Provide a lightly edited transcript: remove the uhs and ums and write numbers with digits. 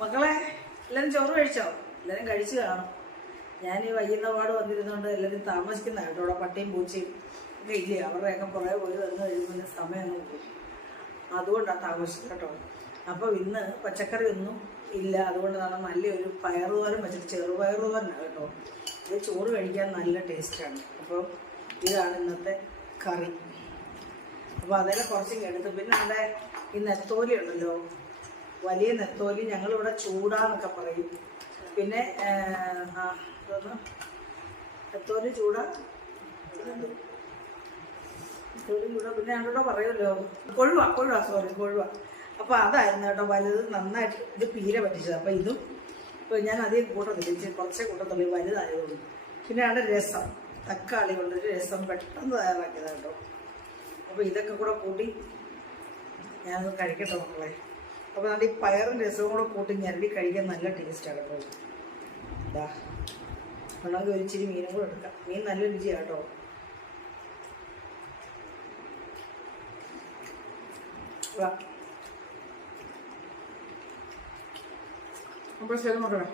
മക്കളെ എല്ലാവരും ചോറ് കഴിച്ചോ? എല്ലാവരും കഴിച്ചു കാണും. ഞാൻ ഈ വൈകുന്ന പാട് വന്നിരുന്നോണ്ട് എല്ലാവരും താമസിക്കുന്ന കേട്ടോ. ഇവിടെ പട്ടിയും പൂച്ചയും ഒക്കെ ഇല്ലേ, അവരുടെയൊക്കെ പുറകെ പോയി വന്ന് കഴിയുമ്പോൾ സമയമൊന്നും പോകും. അതുകൊണ്ടാണ് താമസിച്ചത് കേട്ടോ. അപ്പോൾ ഇന്ന് പച്ചക്കറി ഒന്നും ഇല്ല. അതുകൊണ്ടാണ് നല്ലൊരു പയറുതോരൻ വെച്ചിട്ട്, ചെറുപയറുതോരനാണ് കേട്ടോ. ഇത് ചോറ് കഴിക്കാൻ നല്ല ടേസ്റ്റാണ്. അപ്പോൾ ഇതാണ് ഇന്നത്തെ കറി. അപ്പോൾ അതിനെ കുറച്ചൊക്കെ എടുത്ത്, പിന്നെ അവിടെ ഈ നെത്തോലി ഉണ്ടല്ലോ, വലിയ നെത്തോലി, ഞങ്ങളിവിടെ ചൂടാന്നൊക്കെ പറയും. പിന്നെ നെത്തോലി ചൂട, പിന്നെ ഞങ്ങളിവിടെ പറയുമല്ലോ കൊഴുവ, സോറി കൊഴുവ. അപ്പോൾ അതായിരുന്നു കേട്ടോ വലുത്. നന്നായിട്ട് ഇത് പീര പറ്റിച്ചത്. അപ്പോൾ ഇതും ഇപ്പോൾ ഞാൻ അധികം കൂട്ടത്തില്ല, കുറച്ചേ കൂട്ടത്തുള്ളൂ വലുതായതുകൊണ്ട്. പിന്നെ അവിടെ രസം, തക്കാളി കൊണ്ടൊരു രസം പെട്ടെന്ന് തയ്യാറാക്കിയത് കേട്ടോ. അപ്പോൾ ഇതൊക്കെ കൂടെ കൂട്ടി ഞാനൊന്ന് കഴിക്കട്ടെ മക്കളെ. അപ്പോൾ നല്ല ഈ പയറും രസവും കൂടെ കൂട്ടി ഞരടി കഴിക്കാൻ നല്ല ടേസ്റ്റാണ് കേട്ടോ. ഇതാ വേണമെങ്കിൽ ഒരു ഇച്ചിരി മീനും കൂടെ എടുക്കാം. മീൻ നല്ല രുചിയാണ് കേട്ടോ. അപ്പോൾ ശരി മക്കളെ.